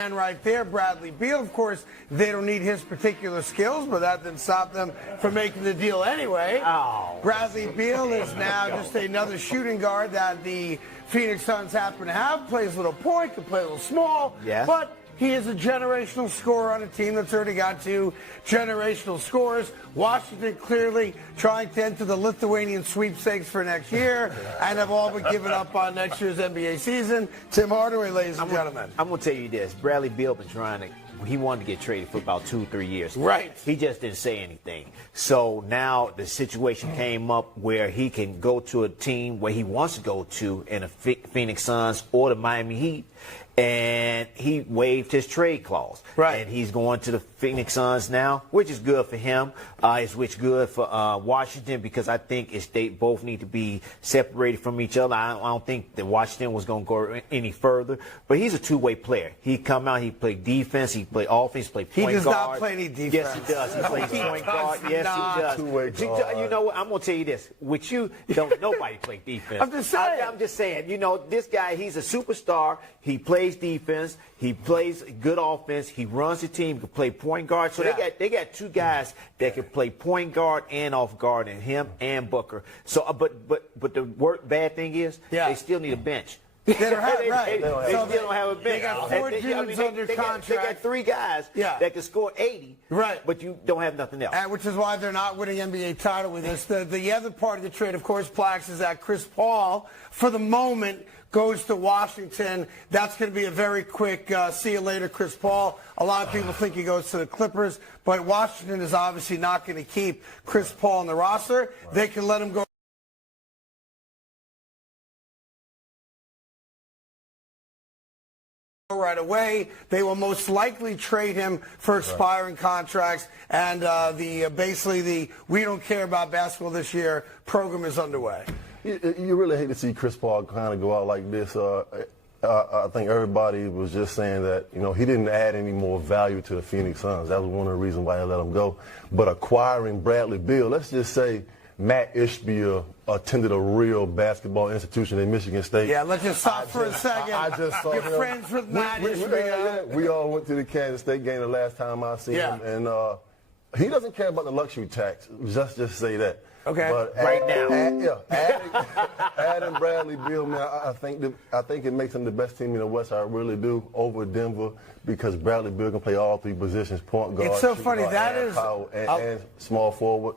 And right there, Bradley Beal. Of course, they don't need his particular skills, but that didn't stop them from making the deal anyway. Oh. Bradley Beal is now just another shooting guard that the Phoenix Suns happen to have. Plays a little point, can play a little small, but he is a generational scorer on a team that's already got two generational scorers. Washington clearly trying to enter the Lithuanian sweepstakes for next year and have all but given up on next year's NBA season. Tim Hardaway, ladies and gentlemen. I'm going to tell you this. Bradley Beal been trying to, he wanted to get traded for about 2-3 years. Right. He just didn't say anything. So now the situation came up where he can go to a team where he wants to go to in the Phoenix Suns or the Miami Heat. And he waived his trade clause. Right. And he's going to the Phoenix Suns now, which is good for him. It's which good for Washington because I think they both need to be separated from each other. I don't think that Washington was going to go any further. But he's a two-way player. He come out, he play defense, he play offense, he play point guard. He does not play any defense. Yes, he does. He plays point guard. Yes, he does. Two-way guard. You know what? I'm going to tell you this. With you, don't nobody play defense. I'm just saying. I'm just saying. You know, this guy, he's a superstar. He plays defense. He plays good offense. He runs the team. He can play point guard. So they got two guys that can play point guard and off guard, and him and Booker. So, but the bad thing is they still need a bench. They don't have, They still don't have a bench. They got four dudes under contract. They got three guys that can score 80, but you don't have nothing else. Which is why they're not winning NBA title with this. The other part of the trade, of course, Plax, is that Chris Paul, for the moment, goes to Washington. That's going to be a very quick see you later, Chris Paul. A lot of people think he goes to the Clippers, but Washington is obviously not going to keep Chris Paul on the roster. They can let him go right away. They will most likely trade him for expiring contracts, and basically the we don't care about basketball this year program is underway. You really hate to see Chris Paul kind of go out like this. I think everybody was just saying that, you know, he didn't add any more value to the Phoenix Suns. That was one of the reasons why they let him go. But acquiring Bradley Beal, let's just say Matt Ishbia attended a real basketball institution in Michigan State. Yeah, let's just stop for a second. I just saw You're him. friends with Matt Ishbia. We all went to the Kansas State game the last time I seen him. And he doesn't care about the luxury tax. Just say that. Okay. But adding Bradley Beal, man, I think it makes him the best team in the West. I really do, over Denver, because Bradley Beal can play all three positions: point guard, it's so funny guard, power, and small forward.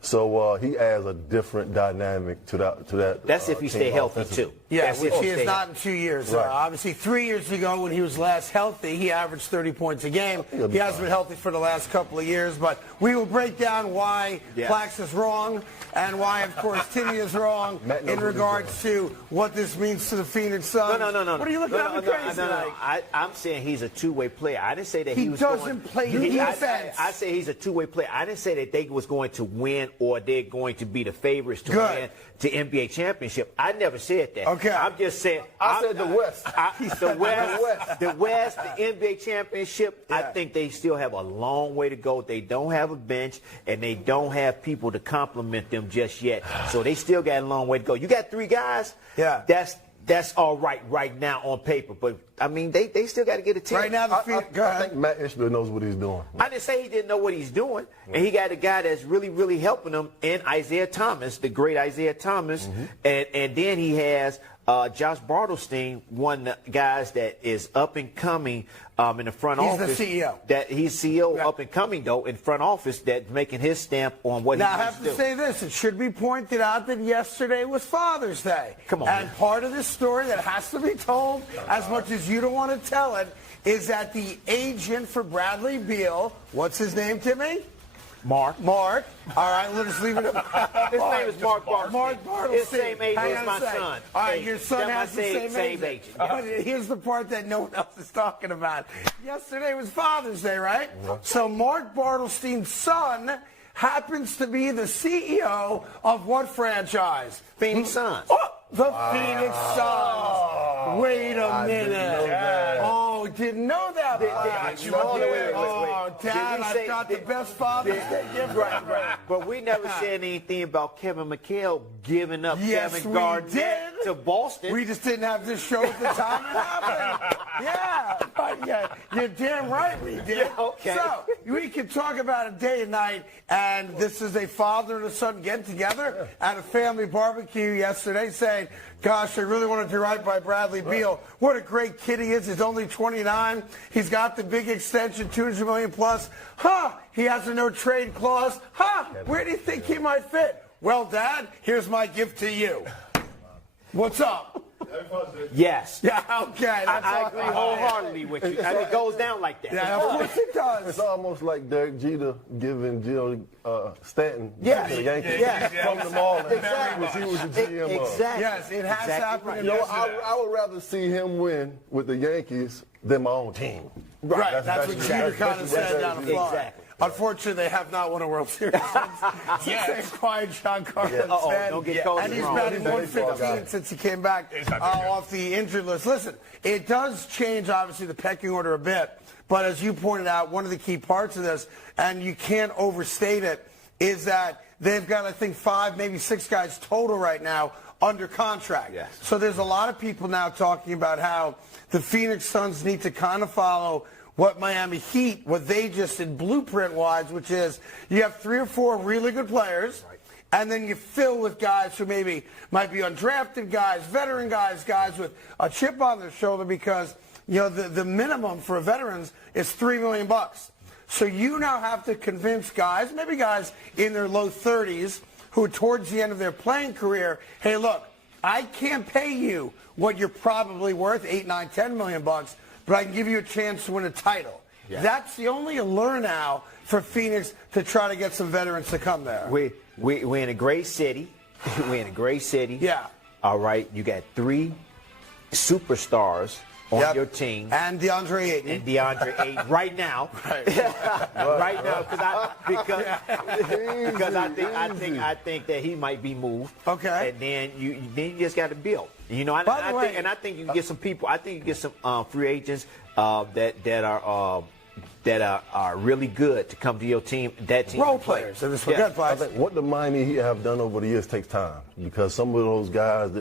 So he adds a different dynamic to that. That's if he stay healthy too. Yeah, which he is not in 2 years. Obviously, 3 years ago when he was last healthy, he averaged 30 points a game. He hasn't been healthy for the last couple of years, but we will break down why Plax is wrong and why, of course, Timmy is wrong in regards to what this means to the Phoenix Suns. No. What are you looking at me crazy? No. I'm saying he's a two-way player. I didn't say that he was doesn't play defense. I say he's a two-way player. I didn't say that they was going to win or they're going to be the favorites to win the NBA championship. I never said that. Okay. I'm just saying. I said the West. The West, the NBA championship, I think they still have a long way to go. They don't have a bench, and they don't have people to complement them just yet. So they still got a long way to go. You got three guys. Yeah. That's all right now on paper. But, I mean, they still got to get a team. Right now, I think Matt Ishbia knows what he's doing. I didn't say he didn't know what he's doing. And he got a guy that's really, really helping him in Isaiah Thomas, the great Isaiah Thomas. And then he has Josh Bartlestein, one of the guys that is up and coming in the front office. He's the CEO. He's CEO up and coming, though, in front office, that's making his stamp on what he wants to do. Now, I have to say this. It should be pointed out that yesterday was Father's Day. Come on. And part of this story that has to be told, as much as you don't want to tell it, is that the agent for Bradley Beal, what's his name, Timmy? Mark. All right, let's just leave it at His name is Mark Bartlestein. Mark Bartlestein. His same age as my son. All right, your son has the same age. Here's the part that no one else is talking about. Yesterday was Father's Day, right? So Mark Bartlestein's son happens to be the CEO of what franchise? Phoenix Suns. Oh, the Phoenix Suns. Wait a minute. Oh, didn't know that. Wait. Dad, I've got the best Father's Day gift. Right. But we never said anything about Kevin McHale giving up Kevin Garnett to Boston. We just didn't have this show at the time it happened. Yeah. right. Yeah, you're damn right we did. Yeah, okay. So we can talk about it day and night. And this is a father and a son getting together at a family barbecue yesterday, saying, "Gosh, I really want to do right by Bradley Beal. What a great kid he is. He's only 29. He's got the big extension, $200 million plus. He has a no trade clause. Where do you think he might fit? Well, Dad, here's my gift to you. What's up?" Yes. Yeah, okay. I agree wholeheartedly with you. And it goes down like that. Yeah, of course it does. It's almost like Derek Jeter giving Jill Stanton Yes. to the Yankees Yes. from the Marlins. Exactly. He was the GM of. Exactly. Yes, it has Exactly happened. right. in You know, yesterday. I would rather see him win with the Yankees than my own team. Right, that's what Jeter kind of said down the Florida. Exactly. Unfortunately, they have not won a World Series since quiet John Carton said. Don't get cold And he's wrong. batting 115 since he came back off the injured list. Listen, it does change, obviously, the pecking order a bit. But as you pointed out, one of the key parts of this, and you can't overstate it, is that they've got, I think, 5, maybe 6 guys total right now under contract. Yes. So there's a lot of people now talking about how the Phoenix Suns need to kind of follow what Miami Heat, what they just did blueprint-wise, which is you have 3 or 4 really good players, and then you fill with guys who maybe might be undrafted guys, veteran guys, guys with a chip on their shoulder, because you know the minimum for veterans is $3 million. So you now have to convince guys, maybe guys in their low 30s, who are towards the end of their playing career, hey, look, I can't pay you what you're probably worth, $8, $9, $10 million, but I can give you a chance to win a title. Yeah. That's the only allure now for Phoenix to try to get some veterans to come there. We're in a great city. We're in a great city. Yeah. All right. You got 3 superstars on your team. And DeAndre Ayton. And DeAndre Ayton right now. Right now, because I think that he might be moved. Okay. And then you just got to build. You know, I think you can get some people. I think you can get some free agents that are really good to come to your team. That team role players. So I think what the Miami Heat have done over the years takes time, because some of those guys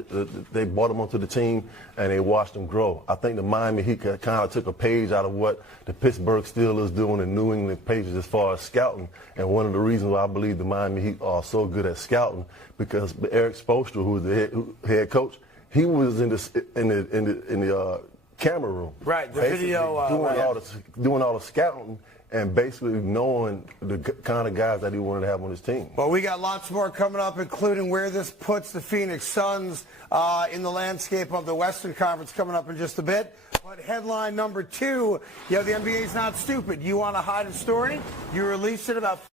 they brought them onto the team and they watched them grow. I think the Miami Heat kind of took a page out of what the Pittsburgh Steelers doing in New England pages as far as scouting. And one of the reasons why I believe the Miami Heat are so good at scouting, because Eric Spoelstra, who was the head coach, he was in the camera room, right? The video, doing all the scouting and basically knowing the kind of guys that he wanted to have on his team. Well, we got lots more coming up, including where this puts the Phoenix Suns in the landscape of the Western Conference coming up in just a bit. But headline number 2, the NBA's not stupid. You want to hide a story? You release it about